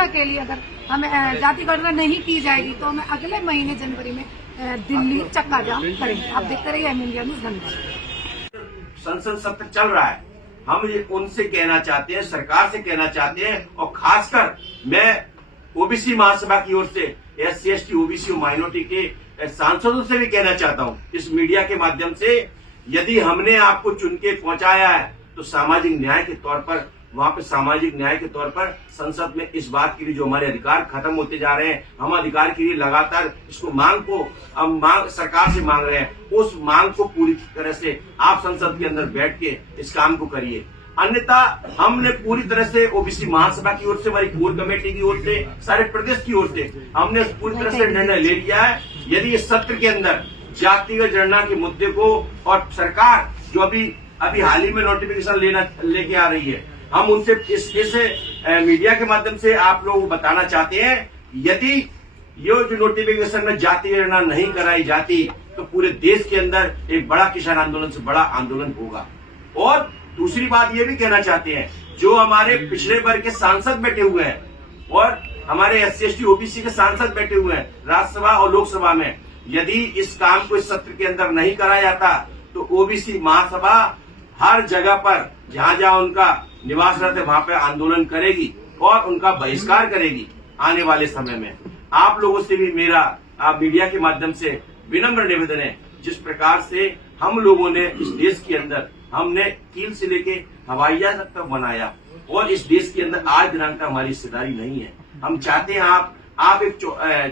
गणना के लिए अगर हमें जाति गणना नहीं की जाएगी तो हमें अगले महीने जनवरी में दिल्ली चक्का जाम करेंगे। आप देखते रहिए एम इंडिया न्यूज। धन्यवाद। संसद सत्र चल रहा है, हम ये उनसे कहना चाहते हैं, सरकार से कहना चाहते हैं, और खासकर मैं ओबीसी महासभा की ओर से SC ST OBC माइनॉरिटी के सांसदों से भी कहना चाहता हूं, इस मीडिया के माध्यम से, यदि हमने आपको चुन के पहुंचाया है तो सामाजिक न्याय के तौर पर, वहां पे सामाजिक न्याय के तौर पर संसद में इस बात के लिए जो हमारे अधिकार खत्म होते जा रहे हैं, हम अधिकार के लिए लगातार इसको मांग सरकार से मांग रहे हैं, उस मांग को पूरी तरह से आप संसद के अंदर बैठ के इस काम को करिए। अन्यथा हमने पूरी तरह से ओबीसी महासभा की ओर से, हमारी कोर कमेटी की ओर से, सारे प्रदेश की ओर से हमने पूरी तरह से निर्णय ले लिया है, यदि इस सत्र के अंदर जातिगत जनगणना के मुद्दे को, और सरकार जो अभी हाल ही में नोटिफिकेशन लेके आ रही है, हम उनसे इस मीडिया के माध्यम से आप लोगों को बताना चाहते हैं, यदि ये जो नोटिफिकेशन में जाति गणना नहीं कराई जाती तो पूरे देश के अंदर एक बड़ा किसान आंदोलन से बड़ा आंदोलन होगा। और दूसरी बात ये भी कहना चाहते हैं, जो हमारे पिछड़े वर्ग के सांसद बैठे हुए हैं और हमारे SC ST OBC के सांसद बैठे हुए हैं राज्यसभा और लोकसभा में, यदि इस काम को इस सत्र के अंदर नहीं कराया जाता तो ओबीसी महासभा हर जगह पर जहां जहां उनका निवासरत है वहां पे आंदोलन करेगी और उनका बहिष्कार करेगी। आने वाले समय में आप लोगों से भी मेरा मीडिया के माध्यम से विनम्र निवेदन है, जिस प्रकार से हम लोगों ने इस देश के अंदर, हमने कील से लेके हवाई जहाज तक बनाया, और इस देश के अंदर आज दिनांक तक हमारी हिस्सेदारी नहीं है। हम चाहते हैं आप एक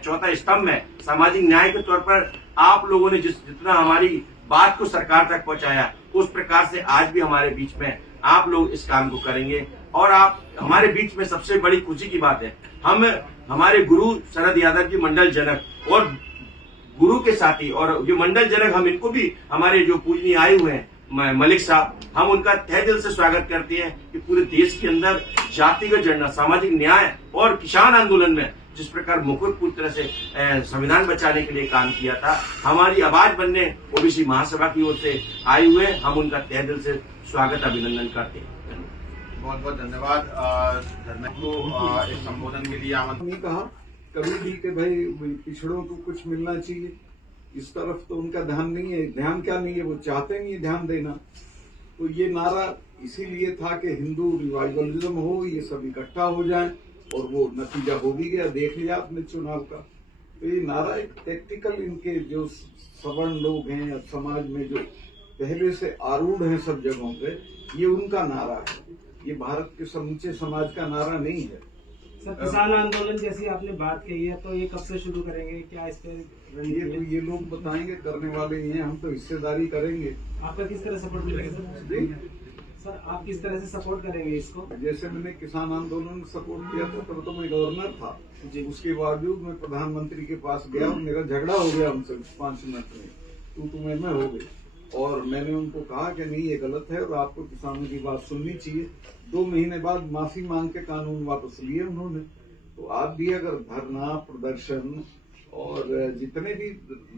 चौथा स्तंभ है, सामाजिक न्याय के तौर पर आप लोगों ने जितना हमारी बात को सरकार तक पहुंचाया, उस प्रकार से आज भी हमारे बीच में आप लोग इस काम को करेंगे। और आप हमारे बीच में सबसे बड़ी खुशी की बात है, हम हमारे गुरु शरद यादव जी मंडल जनक और गुरु के साथी, और जो मंडल जनक हम इनको भी, हमारे जो पूजनीय आए हुए हैं मलिक साहब, हम उनका तहे दिल से स्वागत करते हैं कि पूरे देश के अंदर जातिगत जनगणना, सामाजिक न्याय और किसान आंदोलन में जिस प्रकार मुकुट पूरी तरह से संविधान बचाने के लिए काम किया था, हमारी आवाज बनने ओबीसी महासभा की ओर से आए हुए, हम उनका तहे दिल से स्वागत अभिनंदन करते हैं। बहुत बहुत धन्यवाद। को इस संबोधन के लिए आमंत्रण कहा कभी भी कि भाई पिछड़ों को कुछ मिलना चाहिए, इस तरफ तो उनका ध्यान नहीं है। ध्यान क्या नहीं है, वो चाहते नहीं है ध्यान देना। तो ये नारा इसीलिए था कि हिंदू रिवाइवलिज्म हो, ये सब इकट्ठा हो जाए, और वो नतीजा हो भी गया, देख लिया आपने चुनाव का। तो ये नारा एक टैक्टिकल, इनके जो सवर्ण लोग हैं समाज में, जो पहले से आरूढ़ हैं सब जगहों पे, ये उनका नारा है, ये भारत के समूचे समाज का नारा नहीं है। सर, किसान आंदोलन जैसी आपने बात कही है, तो ये कब से शुरू करेंगे, क्या इस पे ये लोग बताएंगे, करने वाले ही हैं, हम तो हिस्सेदारी करेंगे। आपका किस तरह सपोर्ट मिलेगा सर? आप किस तरह से सपोर्ट करेंगे इसको? जैसे मैंने किसान आंदोलन में सपोर्ट किया था, तब तो मैं गवर्नर था जी, उसके बावजूद मैं प्रधानमंत्री के पास गया और मेरा झगड़ा हो गया उनसे 5 मिनट में, तू मैं हो गई, और मैंने उनको कहा कि नहीं ये गलत है और आपको किसानों की बात सुननी चाहिए। 2 महीने बाद माफी मांग के कानून वापस लिए उन्होंने। तो आप भी अगर धरना, प्रदर्शन और जितने भी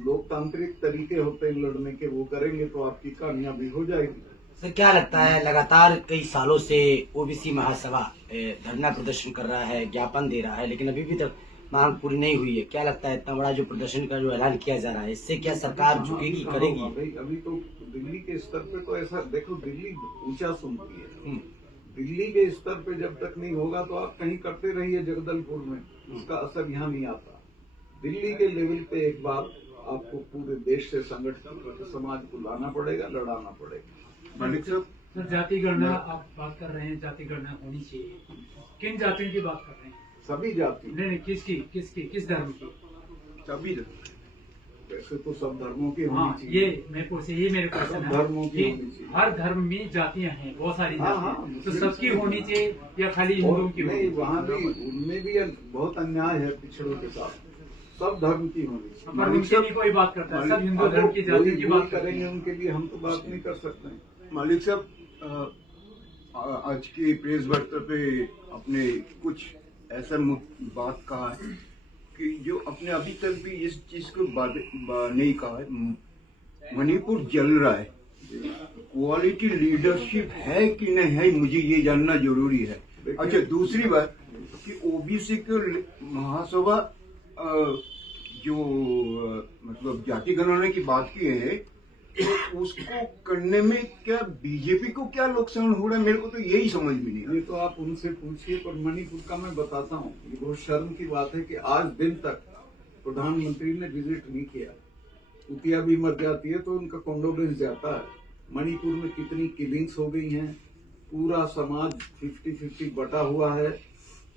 लोकतांत्रिक तरीके होते हैं लड़ने के, वो करेंगे तो आपकी कामयाबी हो जाएगी। सर, क्या लगता है, लगातार कई सालों से ओबीसी महासभा धरना प्रदर्शन कर रहा है, ज्ञापन दे रहा है, लेकिन अभी भी तक मांग पूरी नहीं हुई है। क्या लगता है, इतना बड़ा जो प्रदर्शन का जो ऐलान किया जा रहा है, इससे क्या सरकार झुकेगी, करेगी? अभी तो दिल्ली के स्तर पे तो ऐसा देखो, दिल्ली ऊंचा सुनती है। दिल्ली के स्तर पे जब तक नहीं होगा तो आप कहीं करते रहिए जगदलपुर में, उसका असर यहाँ नहीं आता। दिल्ली के लेवल पे एक बार आपको पूरे देश से संगठित समाज को लाना पड़ेगा, लड़ाना पड़ेगा। मलिक साहब, सर, जाति गणना आप बात कर रहे हैं, जाति गणना होनी चाहिए, किन जातियों की बात कर रहे हैं? सभी जाति। नहीं, किस धर्म की? सभी वैसे तो सब धर्मों की होनी चाहिए। ये मेरे क्वेश्चन है, धर्मों की होनी चाहिए। हर धर्म में जातियां हैं, बहुत सारी जातियां, तो सबकी होनी चाहिए या खाली हिंदुओं की? नहीं, वहाँ भी उनमें भी बहुत अन्याय है पिछड़ों के साथ, सब धर्म की होनी चाहिए। पर उनसे नहीं कोई बात करता है, सब हिंदू धर्म की जाति की बात करेंगे, उनके लिए हम तो बात नहीं कर सकते हैं। मालिक साहब, आज की प्रेस वार्ता पे आपने कुछ ऐसा बात कहा है कि जो अपने अभी तक भी इस चीज को नहीं कहा है, मणिपुर जल रहा है, क्वालिटी लीडरशिप है कि नहीं है, मुझे ये जानना जरूरी है। अच्छा, दूसरी बात कि ओबीसी के महासभा जो मतलब जाति गणना की बात की है, तो उसको करने में क्या बीजेपी को क्या नुकसान हो रहा है, मेरे को तो यही समझ में नहीं ये तो आप उनसे पूछिए। पर मणिपुर का मैं बताता हूँ, ये बहुत शर्म की बात है कि आज दिन तक प्रधानमंत्री ने विजिट नहीं किया। कुतिया भी मर जाती है तो उनका कॉन्डोलेंस जाता है। मणिपुर में कितनी किलिंग्स हो गई हैं, पूरा समाज 50-50 बटा हुआ है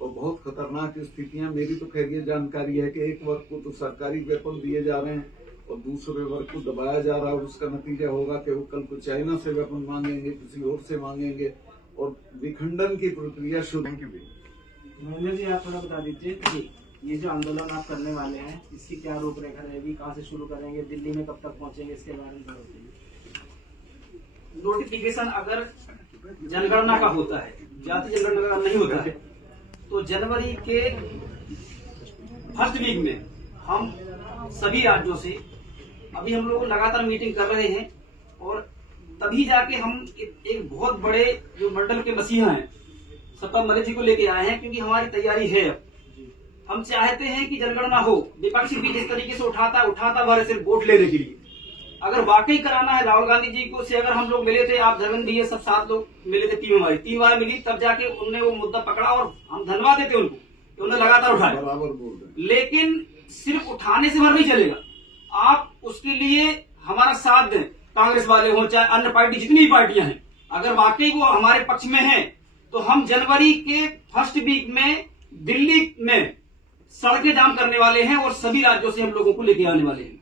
और बहुत खतरनाक स्थितियां। मेरी तो खैर ये जानकारी है कि एक वर्ग को तो सरकारी वेपन दिए जा रहे हैं और दूसरे वर्ग को दबाया जा रहा है। और उसका नतीजा होगा कि वो कल को चाइना से वेपन मांगेंगे, किसी और से मांगेंगे और विखंडन की प्रक्रिया शुरू। Thank you. मनोज जी, आप थोड़ा बता दीजिए कि ये जो आंदोलन आप करने वाले हैं, इसकी क्या रूपरेखा रहेगी, कहाँ से शुरू करेंगे, दिल्ली में कब तक पहुंचेंगे, इसके बारे में बताइए। नोटिफिकेशन अगर जनगणना का होता है, जाति जनगणना का नहीं होता है, तो जनवरी के फर्स्ट वीक में हम सभी राज्यों से अभी हम लोग लगातार मीटिंग कर रहे हैं और तभी जाके हम एक बहुत बड़े जो मंडल के मसीहा हैं सतपाल मलिक जी को लेके आए हैं, क्योंकि हमारी तैयारी है। हम चाहते हैं कि जनगणना हो। विपक्ष भी जिस तरीके से उठाता भर सिर्फ वोट लेने के लिए। अगर वाकई कराना है, राहुल गांधी जी को से अगर हम लोग मिले थे, आप धर्मेंद्र जी सब 7 लोग मिले थे, तीन बार मिली, तब जाके उन्होंने वो मुद्दा पकड़ा और हम धन्यवाद देते उनको कि उन्होंने लगातार उठाया। बराबर बोल रहे। लेकिन सिर्फ उठाने से भर नहीं चलेगा, आप उसके लिए हमारा साथ दें। कांग्रेस वाले हो चाहे अन्य पार्टी, जितनी भी पार्टियां हैं, अगर वाकई वो हमारे पक्ष में हैं, तो हम जनवरी के फर्स्ट वीक में दिल्ली में सड़कें जाम करने वाले हैं और सभी राज्यों से हम लोगों को लेके आने वाले हैं।